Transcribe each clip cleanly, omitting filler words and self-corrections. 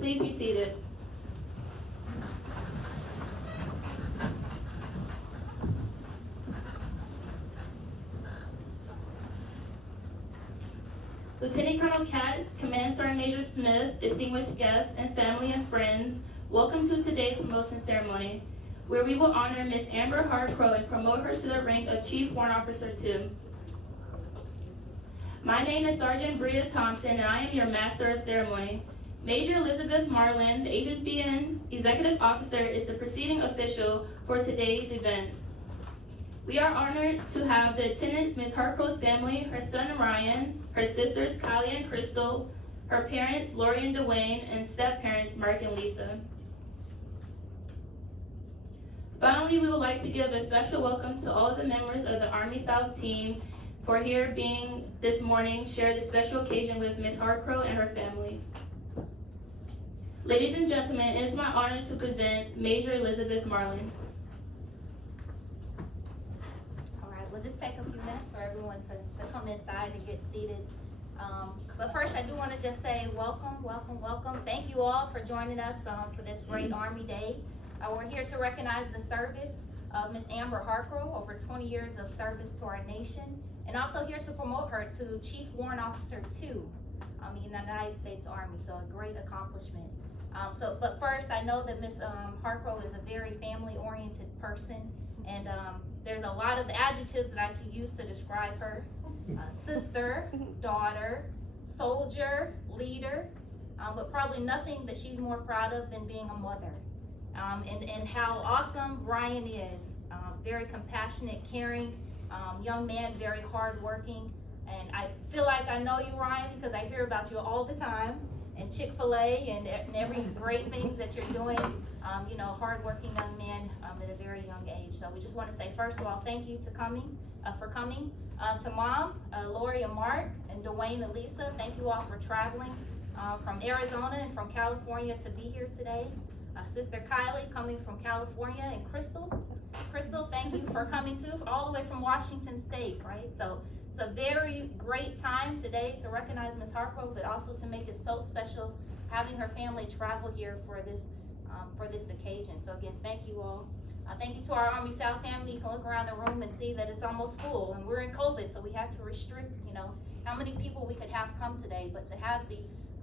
Please be seated. Lieutenant Colonel Katz, Command Sergeant Major Smith, distinguished guests, and family and friends, welcome to today's promotion ceremony, where we will honor Ms. Amber Hartcrow and promote her to the rank of Chief Warrant Officer 2. My name is Sergeant Bria Thompson, and I am your Master of Ceremony. Major Elizabeth Marlin, the HSBN Executive Officer, is the preceding official for today's event. We are honored to have the attendants Ms. Hartcrow's family, her son Ryan, her sisters Kylie and Crystal, her parents Lori and Dwayne, and step-parents Mark and Lisa. Finally, we would like to give a special welcome to all of the members of the Army South team for here being this morning, share this special occasion with Ms. Hartcrow and her family. Ladies and gentlemen, it is my honor to present Major Elizabeth Marlin. We'll just take a few minutes for everyone to come inside and get seated. But first, I do want to just say welcome, welcome, welcome. Thank you all for joining us for this great Army Day. We're here to recognize the service of Ms. Amber Hartcrow, over 20 years of service to our nation, and also here to promote her to Chief Warrant Officer 2 in the United States Army, so a great accomplishment. But first, I know that Ms. Hartcrow is a very family-oriented person, and there's a lot of adjectives that I could use to describe her. Sister, daughter, soldier, leader, but probably nothing that she's more proud of than being a mother. And how awesome Ryan is. Very compassionate, caring, young man, very hardworking. And I feel like I know you, Ryan, because I hear about you all the time. And Chick-fil-A and every great things that you're doing. Hardworking young man at a very young age. So we just want to say, first of all, thank you for coming. To Mom, Lori and Mark, and Dwayne and Lisa, thank you all for traveling from Arizona and from California to be here today. Sister Kylie coming from California, and Crystal, thank you for coming too, all the way from Washington State, right? So it's a very great time today to recognize Ms. Hartcrow, but also to make it so special having her family travel here for this occasion. So again, thank you all. Thank you to our Army South family. You can look around the room and see that it's almost full, and we're in COVID, so we had to restrict, how many people we could have come today. But to have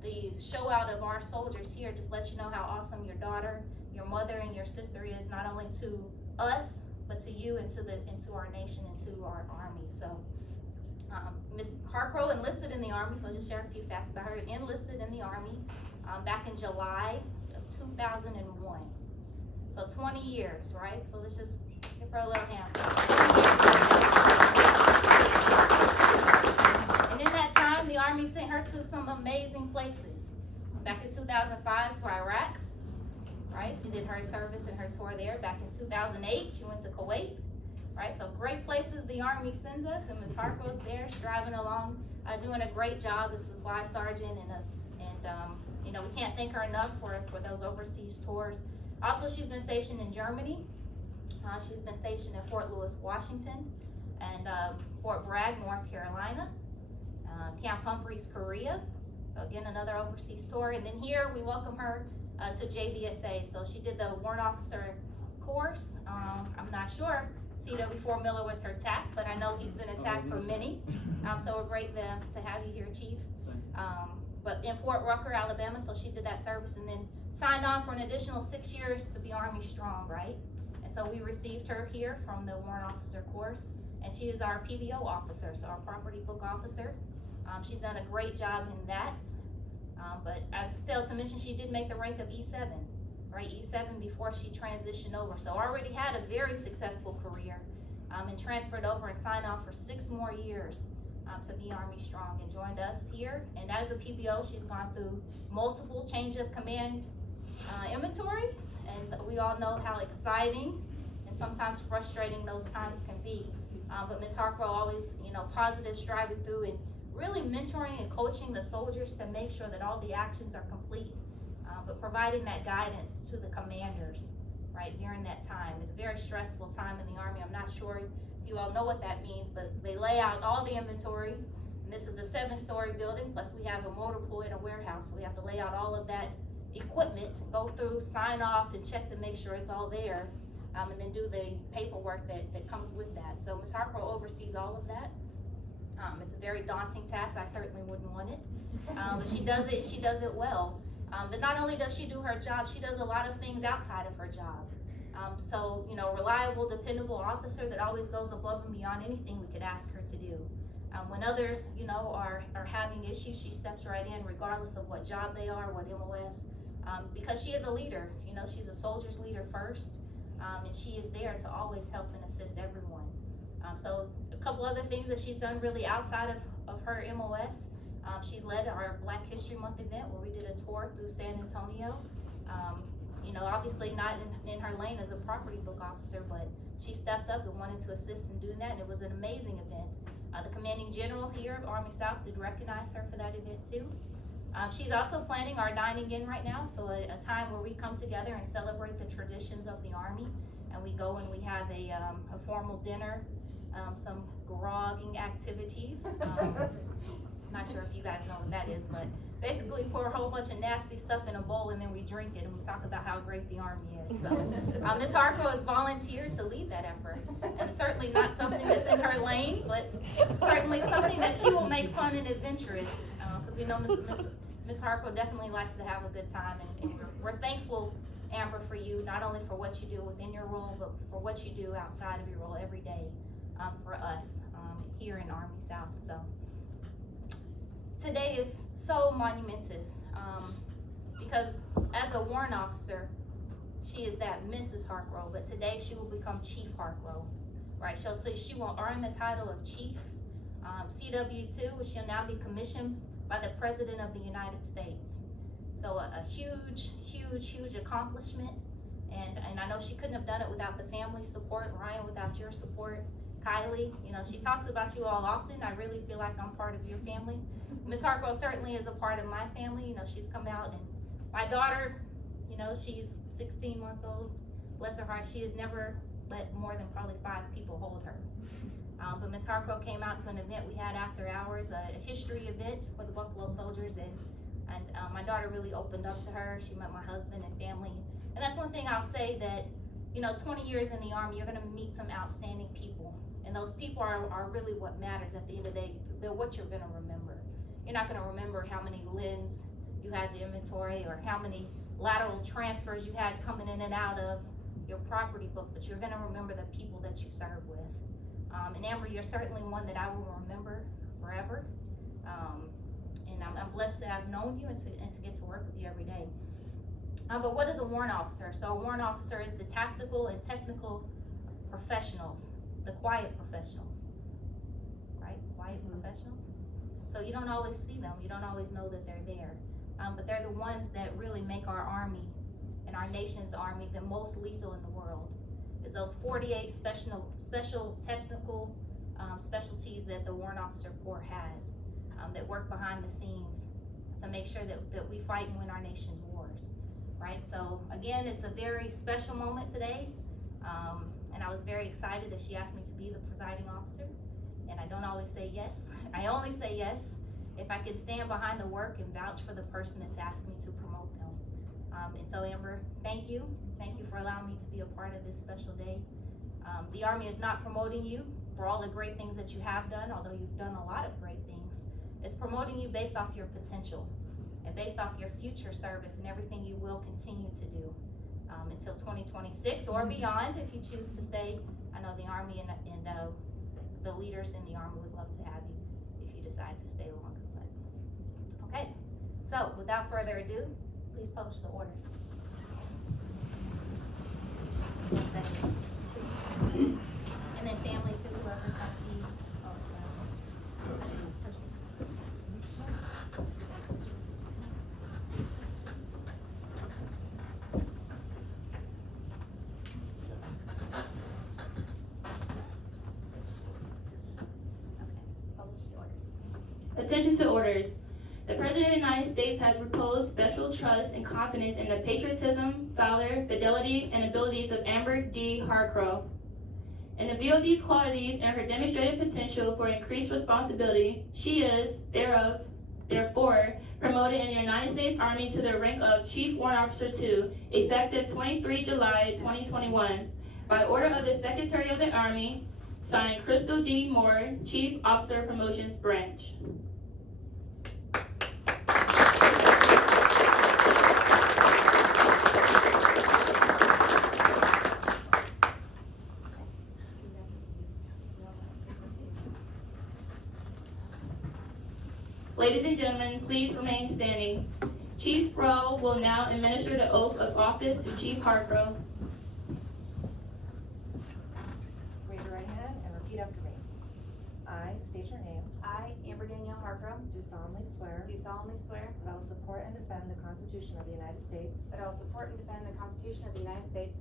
the show out of our soldiers here just lets you know how awesome your daughter, your mother, and your sister is, not only to us, but to you and to our nation and to our Army. So Ms. Hartcrow enlisted in the Army, so I'll just share a few facts about her. Enlisted in the Army back in July of 2001. So 20 years, right? So let's just give her a little hand. And in that time, the Army sent her to some amazing places. Back in 2005 to Iraq, right? She did her service and her tour there. Back in 2008, she went to Kuwait, right? So great places the Army sends us, and Ms. Hartcrow's there, striving along, doing a great job as supply sergeant, and we can't thank her enough for those overseas tours. Also, she's been stationed in Germany. She's been stationed in Fort Lewis, Washington, and Fort Bragg, North Carolina, Camp Humphreys, Korea. So again, another overseas tour. And then here we welcome her to JBSA. So she did the Warrant Officer course. I'm not sure CW4 Miller was her TAC, but I know he's been a TAC for many. So we're great to have you here, Chief. But in Fort Rucker, Alabama, so she did that service and then signed on for an additional 6 years to be Army Strong, right? And so we received her here from the Warrant Officer course, and she is our PBO officer, so our property book officer. She's done a great job in that, but I failed to mention she did make the rank of E7, right? E7 before she transitioned over, so already had a very successful career, and transferred over and signed on for 6 more years to be Army Strong, and joined us here. And as a PBO, she's gone through multiple change of command inventories, and we all know how exciting and sometimes frustrating those times can be. But Ms. Hartcrow always, positive, striving through and really mentoring and coaching the soldiers to make sure that all the actions are complete, but providing that guidance to the commanders, right, during that time. It's a very stressful time in the Army. I'm not sure if you all know what that means, but they lay out all the inventory, and this is a 7-story building, plus we have a motor pool and a warehouse, so we have to lay out all of that equipment, go through, sign off, and check to make sure it's all there, and then do the paperwork that comes with that. So Ms. Harper oversees all of that. It's a very daunting task. I certainly wouldn't want it, but she does it well. But not only does she do her job, she does a lot of things outside of her job. So, you know, reliable, dependable officer that always goes above and beyond anything we could ask her to do. When others, you know, are having issues, she steps right in regardless of what job they are, what MOS, because she is a leader. You know, she's a soldier's leader first, and she is there to always help and assist everyone. So a couple other things that she's done really outside of her MOS. She led our Black History Month event where we did a tour through San Antonio. You know, obviously not in her lane as a property book officer, but she stepped up and wanted to assist in doing that, and it was an amazing event. The commanding general here of Army South did recognize her for that event too. She's also planning our dining in right now, so a time where we come together and celebrate the traditions of the Army, and we go and we have a formal dinner, some grogging activities. Not sure if you guys know what that is, but basically pour a whole bunch of nasty stuff in a bowl and then we drink it and we talk about how great the Army is. So Ms. Harper has volunteered to lead that effort, and certainly not something that's in her lane, but certainly something that she will make fun and adventurous, because we know Ms. Harper definitely likes to have a good time, and we're thankful, Amber, for you, not only for what you do within your role, but for what you do outside of your role every day for us here in Army South. So today is so monumentous because as a warrant officer, she is that Mrs. Harkrow, but today she will become Chief Harkrow, right? So she will earn the title of Chief. CW2, she'll now be commissioned by the President of the United States. So a huge, huge, huge accomplishment. And I know she couldn't have done it without the family support. Ryan, without your support. Kylie, you know, she talks about you all often. I really feel like I'm part of your family. Ms. Harkrow certainly is a part of my family. You know, she's come out, and my daughter, you know, she's 16 months old. Bless her heart, she has never let more than probably 5 people hold her. But Ms. Harkrow came out to an event we had after hours, a history event for the Buffalo Soldiers, and my daughter really opened up to her. She met my husband and family. And that's one thing I'll say, that, you know, 20 years in the Army, you're gonna meet some outstanding people. And those people are really what matters at the end of the day. They're what you're gonna remember. You're not gonna remember how many liens you had to inventory or how many lateral transfers you had coming in and out of your property book, but you're gonna remember the people that you serve with. And Amber, you're certainly one that I will remember forever. And I'm blessed to have known you and to get to work with you every day. But what is a warrant officer? So a warrant officer is the tactical and technical professionals, the quiet professionals, right? Quiet professionals. So you don't always see them. You don't always know that they're there. But they're the ones that really make our Army and our nation's Army the most lethal in the world. Is those 48 special technical specialties that the Warrant Officer Corps has, that work behind the scenes to make sure that we fight and win our nation's wars, right? So again, it's a very special moment today, and I was very excited that she asked me to be the presiding officer, and I don't always say yes. I only say yes if I can stand behind the work and vouch for the person that's asked me to promote them. And so Amber, thank you. Thank you for allowing me to be a part of this special day. The Army is not promoting you for all the great things that you have done, although you've done a lot of great things. It's promoting you based off your potential and based off your future service and everything you will continue to do until 2026 or beyond if you choose to stay. I know the Army and the leaders in the Army would love to have you if you decide to stay longer. But okay, so without further ado, please post the orders. 1 second. And then family too, whoever's going to be. Attention to orders. The President of the United States has reposed special trust and confidence in the patriotism, valor, fidelity, and abilities of Amber D. Harkrow. In the view of these qualities and her demonstrated potential for increased responsibility, she is, thereof, Therefore, promoted in the United States Army to the rank of Chief Warrant Officer 2, effective 23 July 2021, by order of the Secretary of the Army, signed Crystal D. Moore, Chief Officer Promotions Branch. Ladies and gentlemen, please remain standing. Chief Sproul will now administer the oath of office to Chief Harcrow. Raise your right hand and repeat after me. I state your name. I, Amber Danielle Harcrow, Do solemnly swear do solemnly swear that I will support and defend the Constitution of the United States, that I will support and defend the Constitution of the United States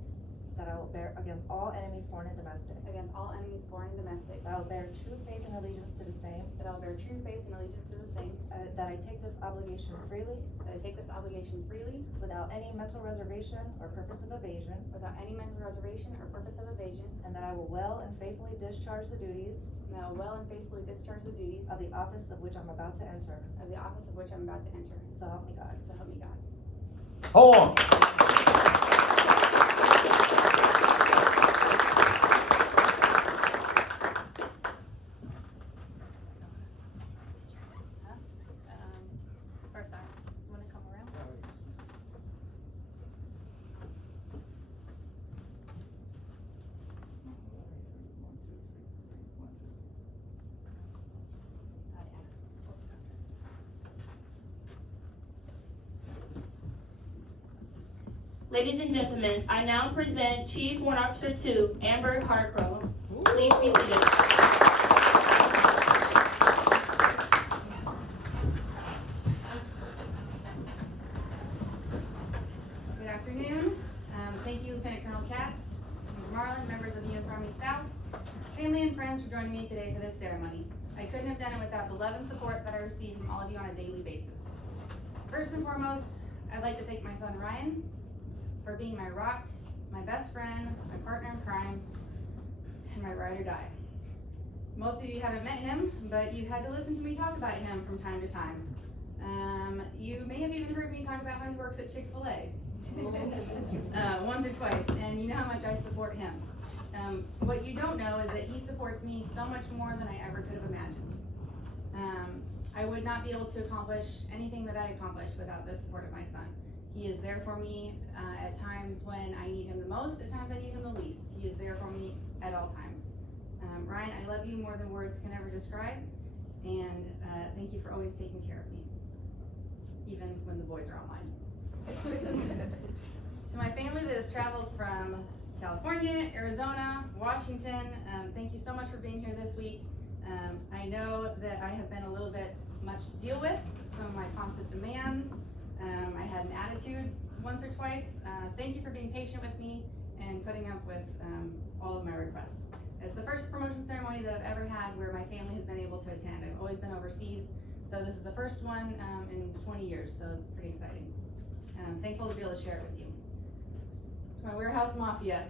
that I will bear against all enemies, foreign and domestic, against all enemies, foreign and domestic, that I will bear true faith and allegiance to the same, that I will bear true faith and allegiance to the same, that I take this obligation freely, that I take this obligation freely, without any mental reservation or purpose of evasion, without any mental reservation or purpose of evasion, and that I will well and faithfully discharge the duties and that I will well and faithfully discharge the duties of the office of which I'm about to enter. of the office of which I'm about to enter. So help me God. So help me God. Hold on. First side, you wanna come around? Ladies and gentlemen, I now present Chief Warrant Officer 2, Amber Harcrow. Please be seated. Good afternoon. Thank you, Lieutenant Colonel Katz, Major Marlin, members of the U.S. Army South, family and friends for joining me today for this ceremony. I couldn't have done it without the love and support that I receive from all of you on a daily basis. First and foremost, I'd like to thank my son Ryan for being my rock, my best friend, my partner in crime, and my ride or die. Most of you haven't met him, but you had to listen to me talk about him from time to time. You may have even heard me talk about how he works at Chick-fil-A. Once or twice, and you know how much I support him. What you don't know is that he supports me so much more than I ever could have imagined. I would not be able to accomplish anything that I accomplished without the support of my son. He is there for me at times when I need him the most, at times I need him the least. He is there for me at all times. Ryan, I love you more than words can ever describe, and thank you for always taking care of me, even when the boys are online. To my family that has traveled from California, Arizona, Washington, thank you so much for being here this week. I know that I have been a little bit much to deal with, some of my constant demands. I had an attitude once or twice. Thank you for being patient with me and putting up with all of my requests. It's the first promotion ceremony that I've ever had where my family has been able to attend. I've always been overseas, so this is the first one in 20 years, so it's pretty exciting. I'm thankful to be able to share it with you. To my warehouse mafia.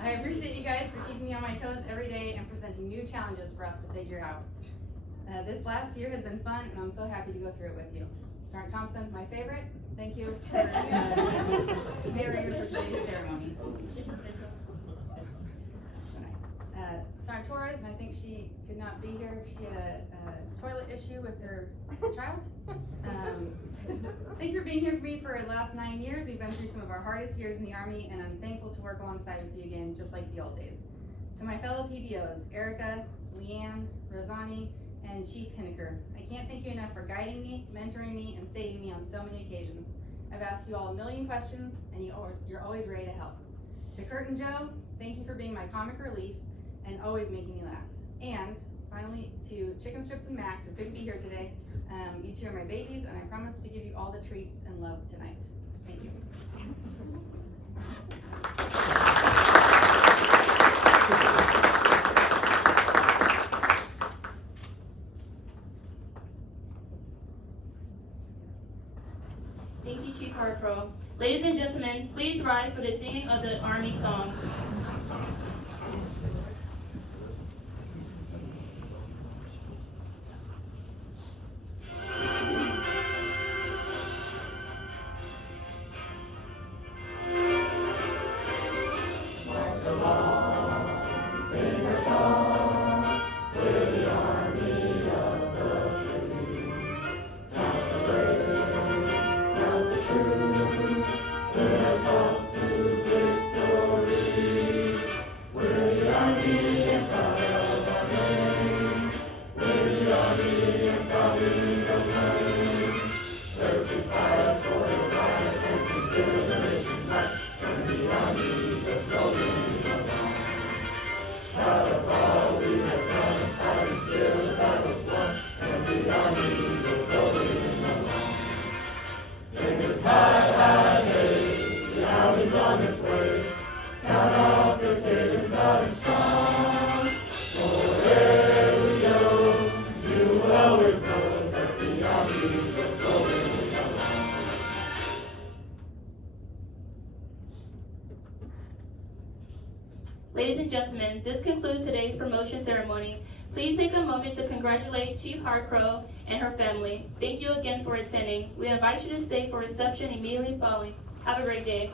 I appreciate you guys for keeping me on my toes every day and presenting new challenges for us to figure out. This last year has been fun, and I'm so happy to go through it with you. Sergeant Thompson, my favorite, thank you for narrating for today's ceremony. It's official. Sergeant Torres, and I think she could not be here. She had a toilet issue with her child. Thank you for being here for me for the last 9 years. We've been through some of our hardest years in the Army, and I'm thankful to work alongside with you again, just like the old days. To my fellow PBOs, Erica, Leanne, Rosani, and Chief Hinneker, I can't thank you enough for guiding me, mentoring me, and saving me on so many occasions. I've asked you all a million questions, and you're always ready to help. To Kurt and Joe, thank you for being my comic relief and always making me laugh. And finally, to Chicken Strips and Mac, who couldn't be here today, you two are my babies, and I promise to give you all the treats and love tonight. Thank you. Thank you, Chief Harcrow. Ladies and gentlemen, please rise for the singing of the Army song. gentlemen, this concludes today's promotion ceremony. Please take a moment to congratulate Chief Harcrow and her family. Thank you again for attending. We invite you to stay for reception immediately following. Have a great day.